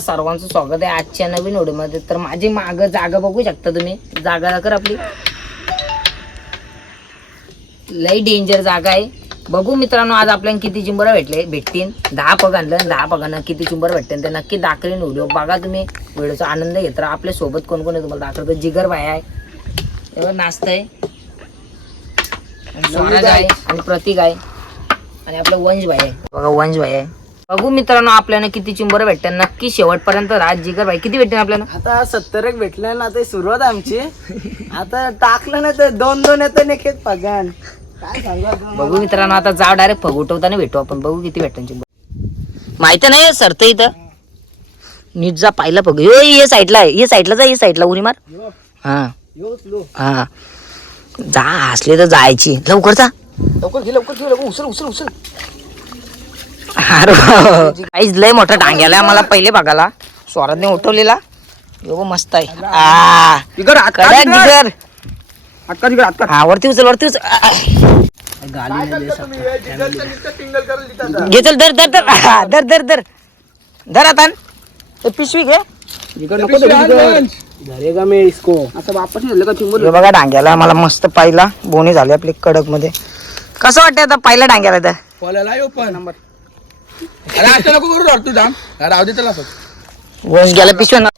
सर्वांचं स्वागत आहे आजच्या नवीन व्हिडिओमध्ये. तर माझी माग जागा बघू शकता तुम्ही. जागा कर आपली. लई डेंजर जागा आहे. बघू मित्रांनो आज आपल्याला किती चिंबर भेटले भेटतील. दहा पग आणलं दहा पगांना किती चिंबर भेटतील. ते नक्की दाखवेन व्हिडिओ. बघा तुम्ही व्हिडिओचा आनंद घेत राहा. आपल्यासोबत कोण कोण आहे तुम्हाला दाखवतो. जिगर भाई आहे. तेव्हा नाचत आहे. स्वराज आहे. आणि प्रतीक आहे. आणि आपलं वंश भाई आहे. बघा वंश भाई आहे. बघू मित्रांनो आपल्याला किती चिंबर भेटतात. नक्की शेवटपर्यंत राज जिगर भाई किती भेटते आपल्याला? आता सत्तर एक भेटले ना आता सुरुवात आमची. आता टाकलं ना तर दोन दोन येतं ना खेत पगान काय सांगू आता? बघू मित्रांनो आता जाव डायरेक्ट फगुटवताना भेटू आपण. बघू किती भेटतात चिंबर. माहिती नाही सरत इथं. नीट जा पाहिलं बघ यो ये साईडला आहे. ये साईडला जा ये साईडला उरी मार. यो, हा. यो. हा. जा असले तर जायची. लवकर जा. लवकर घे लवकर घे लवकर. उचल उचल उचल. अरे काहीच लय मोठा डांग्याला आम्हाला पहिले बघायला. स्वराजने उठवलेला. यो मस्त आहे. आ. हात कडक हात हात. हा वरती उचल वरती उचल. घे चल धर धर धर. हा, धर धर धर. धर आता. ते पिशवी घे. इकडं नको धरू, इकडं. धरेगा मी इसको. असं वापस नेलं का चिंबूर हे बघा डांग्याला मला मस्त पाहिला. बोनी झाली आपली कडकमध्ये कसं वाटतं आता पहिला डांग्याला तर नंबर. अरे असं नको करू तू जाम. राहू दे त्याला असं. वंश गेला पिशव्या ना.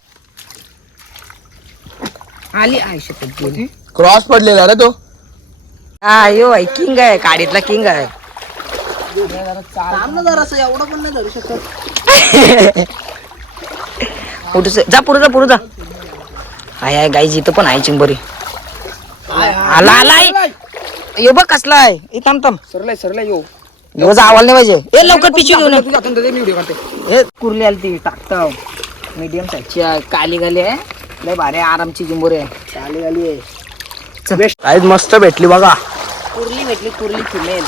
आली आयुष्यात गेली क्रॉस पडलेला रे तो. हा यो आहे किंग आहे काडीतला किंग आहे. थांब ना जरासं एवढं पण नाही धरू शकत. कुठे जा पुढे जा पुढे जा. हाय हाय गाई इथं पण आहे चिंबरी. आला आलाय यो बघ कसला आहे. थांब थांब. सरलाय सरलाय यो. यो जा आवाज नाही पाहिजे. ए लवकर पिशवी घेऊन ये. तू जातो मी व्हिडिओ करते ए कुर्ली आली ती टाकता. मीडियम साईजची आहे काली गाली आहे. लय भारी आहे, आरामची चिंबोरी आहे. चाली गाली आहे. काहीच मस्त भेटली बघा. कुर्ली भेटली कुर्ली फिमेल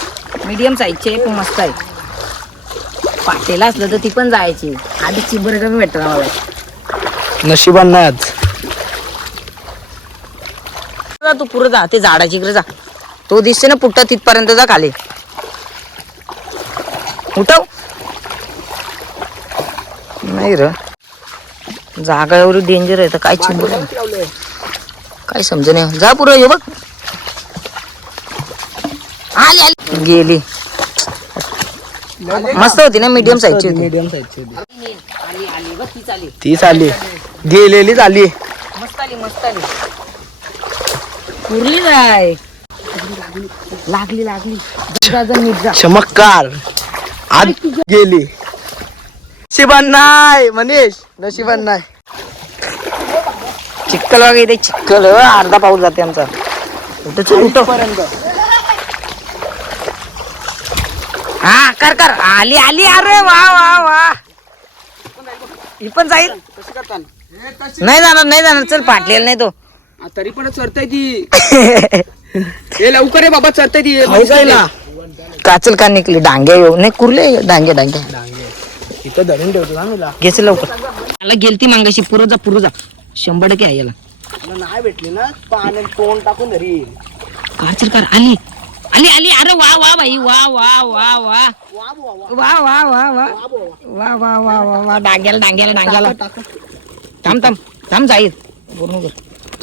मीडियम साईजची आहे पण मस्त आहे. पाटेला असलं तर ती पण जायची. आधी चिंबोरी कमी भेटतं आम्हाला. नशिबान नाही आज. जा तू पुढे जा ते झाडाची इकडे जा. तो दिसते ना पुट्टा तिथपर्यंत जा खाली. उठव. नाही र. जागा एवढी डेंजर आहे तर काय चिंबोरी? काय समज नाही. जा पुढे ये बघ. आली आली. गेली. मस्त होती ना मीडियम साईजची होती. मीडियम साईजची आली आली बघ तीच आली. गेलेलीच आली. मस्त आली मस्त आली. कुरली जाय लागली लागली. चमत्कार. आज गेली. नशिबान नाही मनीष. नशिबान नाही. चिक्कल वगैरे चिक्कल हो, अर्धा पाऊस जाते आमचा. हा कर कर. आली आली. अरे वा वा वा. ही पण जाईल. नाही जाणार नाही जाणार. चल पाटलेला नाही तो. तरी पण चरताय ती. ए लवकर आहे बाबा चरताय ती. जायला काचल का निघली डांगे नाही कुरले डांगे डांगे. इथं धरून घेस लवकर. मला गेलती मांगाशी पुरं जा पुरं जा. शंभर टक्के आहे याला. नाही भेटली ना पाण्या तोंड टाकून काचल कार आली. आली आली. अरे वा वा भाई वा वा वा वा. वा वा वा वा वा. वा वा वा. वा वा वा वा वा. डांग्याला डांग्याला डांग्याला. टाकू. थांब थांब. थांब जाईल पूर्ण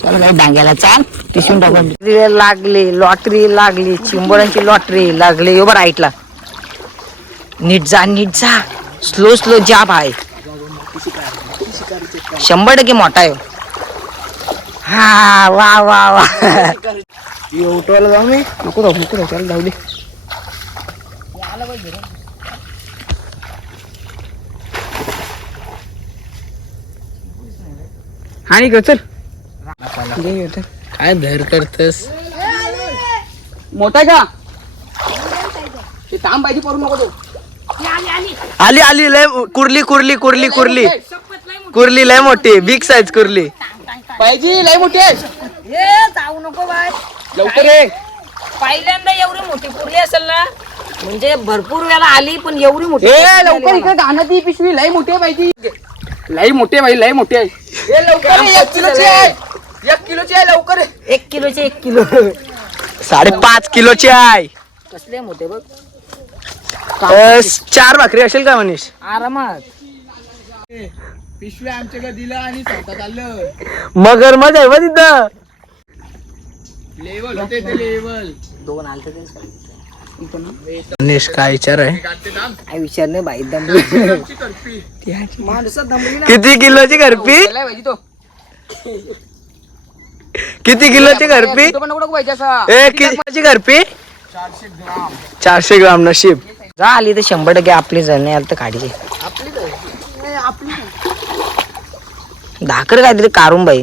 चल बाई डांग्याला चाल. पिशून टाकून लागली लॉटरी लागली. चिंबोळ्यांची लॉटरी लागली. यो बरं ऐकला. नीट जा नीट जा. स्लो स्लो जाब आहे शंभर टक्के मोठा आहे. हा वा वा वा. उठवायला जाऊ मी? नको जाऊ नको जाऊ. त्याला दे आणि ग चल. काय धर करतस? मोठा का? ते तांब पाहिजे पडू नको तो आली आली लय कुर्ली कुर्ली कुर्ली कुर्ली. कुर्ली लय मोठी बिग साईज कुर्ली. पाहिजे लय मोठी आहे. ए जाऊ नको बाय लवकर ये. पहिल्यांदा एवढी मोठी पुरली असेल ना म्हणजे भरपूर वेळा आली पण एवढी मोठी ए लवकर इकडे गाणं ती पिशवी लय मोठी आहे पाहिजे लय मोठी आहे बाई लय मोठी आहे. ए लवकर एक किलोची आहे लवकर. एक किलोचे एक किलो. साडेपाच किलोची आहे. कसले मोठे बघ. चार भाकरी असेल का मनीष? आरामात. पिशवी आमच्याकडे दिलं आणि स्वतः चाललं. मगर मजा आहे बा तिथं. लेवल होते ते लेवल. दोन आलते ते गणेश काय विचार आहे? काय विचार नाही बाई दम. माणूस दमली ना. किती किलोची गेलाय पाहिजे तो. किती किलोची घरपी? ए कितीची घरपी? चारशे ग्राम. चारशे ग्राम नशीब. जा आली तर शंभर टक्के आपली जण नाही आली तर काढीचे धाकर काहीतरी कारून बाई.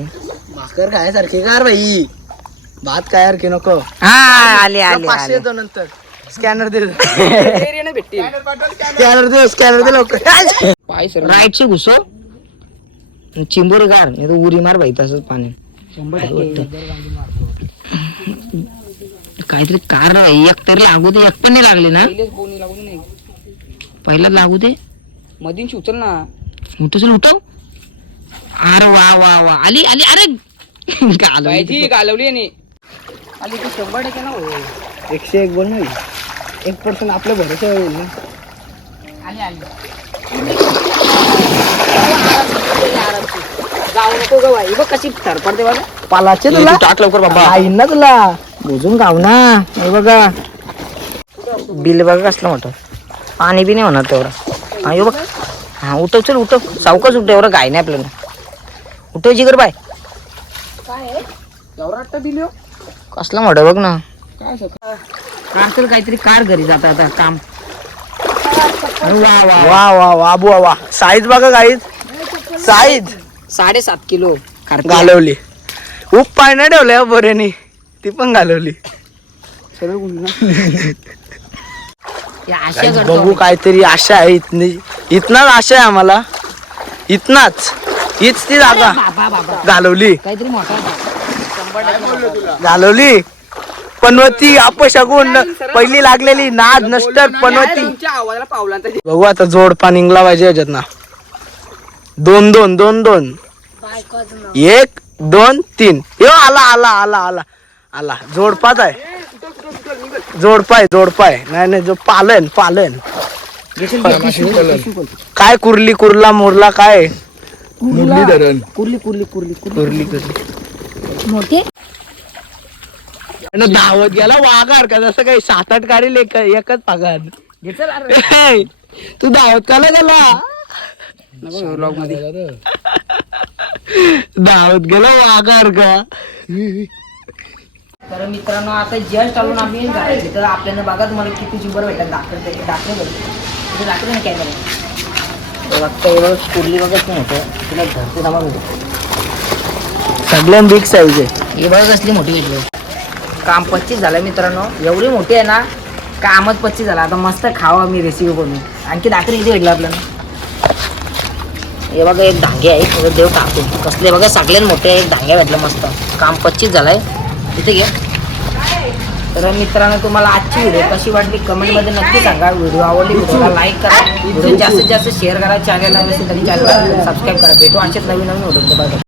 भाकर काय सारखी कार बाई. भात काय सारखी नको. हा आले आले नंतर. स्कॅनर दे. स्कॅनर दे स्कॅनर दे लवकर. पाय सर राईटची घुसो. चिंबोर गार नाही तर उरी मार बाई तसंच पाणी. काहीतरी कार. एक तरी लागू दे एक पण नाही लागले ना. पहिलेच बोनी लागून नाही. पहिलाच लागू दे. मधींशी उचल ना. उठव उठव. अरे वा वा वा. आली आली अरे. पाहिजे घालवली आहे नी. आली की शंभर टक्के ना. हो. एकशे एक बोल ना. एक पर्सेंट आपल्या भरोसा होईल ना. आली आली. जाऊ नको ग बाई. बघ कशी थरपडते बघ पालाचे तुला? टाक लवकर बाबा. आईन ना तुला. बुजून गाव ना. हे बघा. बिल बघा कसलं मोठं पाणी बी नाही होणार तेवढं. हा हे बघ. हा उठव चल उठव. सावकाच उठव एवढं गाय नाही आपल्याला. उठव जिगर बाय. बिल कसला मोठं बघ ना. काय सगळं कार चल काहीतरी कार घरी जाता आता काम. वा वा वा. वा वा अबू वा साईज बघा गाईज साईज. साडेसात किलो. घालवली. उप पाय नाही ठेवलं बोरेनी ती पण घालवली. बघू काहीतरी आशा आहे इथनी. इथनाच आशा आहे आम्हाला. इथनाच. हीच ती जागा. बाबा बाबा. घालवली. काहीतरी मोठा घालवली. पनवती अपशगुन पहिली लागलेली नाद नष्टर पनवती. तुमच्या आवाजाला पावलांचा बघू आता जोड पाणी निघला पाहिजे याच्यात ना दोन दोन दोन दोन. एक दोन तीन. यो आला आला आला आला. आला. जोडपाच आहे. जोडपाय जोडपाय. नाही नाही जो पालन पालन. काय कुर्ली कुर्ला मोरला काय? मुरली धरण. कुर्ली कुर्ली कुर्ली कुर्ली. कुर्ली मोठी? धावत गेला वाघार का जसं काही सात आठ गाडी एकच पगार. तू धावत काला गेला? ब्लॉगमध्ये. धावत गेला वाघार का? तर मित्रांनो आता जस्ट आलो ना आम्ही घरात तर आपल्याला बघा तुम्हाला किती जिंबर भेटतात बरं दाखल नाही काय बरं बघता एवढं कुर्ली बघत नाही होतं. तुला घरचे सगळ्यात बिग साईज आहे. हे बघा कसली मोठी भेटली. काम पच्चीस झालं मित्रांनो. एवढी मोठी आहे ना कामच पच्चीस झाला. आता मस्त खावा मी रेसिपी बनवून. आणखी दाखल इथे भेटलं आपल्याला. हे बघा एक धांगे आहे. थोडं देव टाकून कसले बघा सगळ्यात मोठे एक धांगे भेटलं मस्त. काम पच्चीस झालंय. इथे घ्या तर मित्रांनो तुम्हाला आजची व्हिडिओ कशी वाटली कमेंटमध्ये नक्की सांगा. व्हिडिओ आवडली व्हिडिओला लाईक करा. व्हिडिओ जास्तीत जास्त शेअर करा. चॅनल नसेल तरी चॅनलला सबस्क्राईब करा. भेटू असेच नवीन नवीन व्हिडिओ बघा